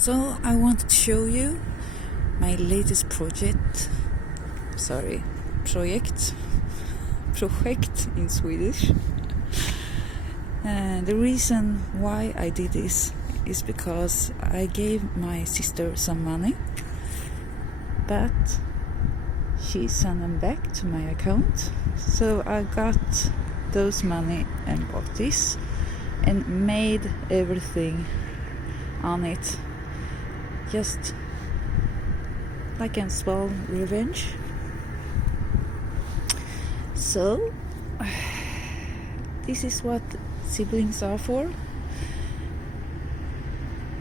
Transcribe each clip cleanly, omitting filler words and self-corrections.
So I want to show you my latest project in Swedish. And the reason why I did this is because I gave my sister some money, but she sent them back to my account. So I got those money and bought this and made everything on it, just like a small revenge. So this is what siblings are for.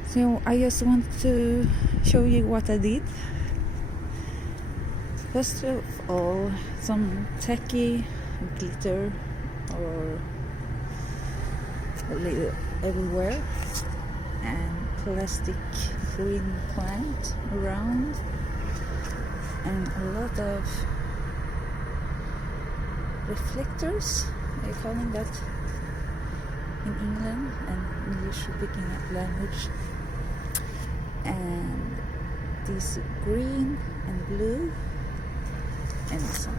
So I just want to show you what I did. First of all, some tacky glitter or everywhere, and plastic green plant around, and a lot of reflectors, they're calling that in England and English speaking language, and this green and blue and some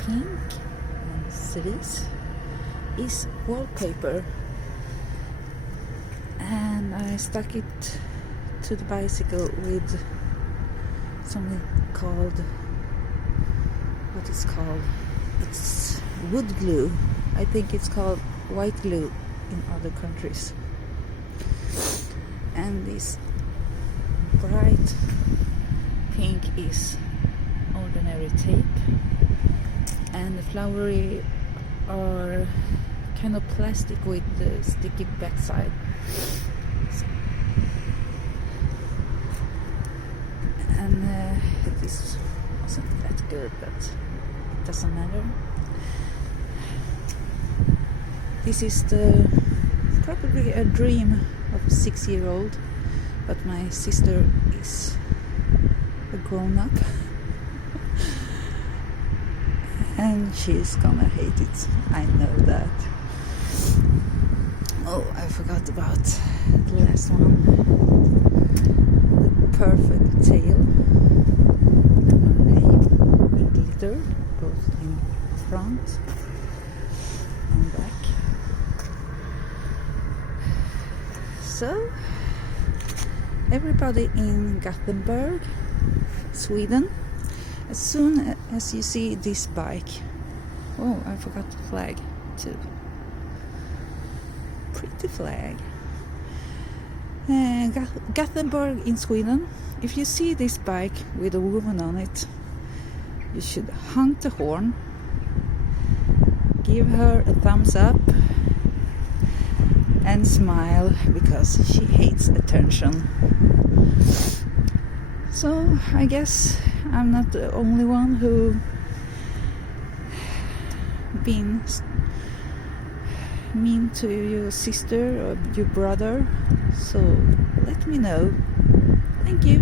pink, and this is wallpaper, and I stuck it to the bicycle with something called, it's wood glue. I think it's called white glue in other countries. And this bright pink is ordinary tape, and the flowery are kind of plastic with the sticky backside. And this wasn't that good, but it doesn't matter. This is probably a dream of a 6-year-old, but my sister is a grown-up and she's gonna hate it. I know that. Oh, I forgot about the last one. The perfect tail. In glitter, both in front and back. So, everybody in Gothenburg, Sweden, as soon as you see this bike, oh, I forgot the flag too. Pretty flag. Gothenburg in Sweden, if you see this bike with a woman on it, you should honk the horn, give her a thumbs up, and smile, because she hates attention. So I guess I'm not the only one who been mean to your sister or your brother. So let me know. Thank you.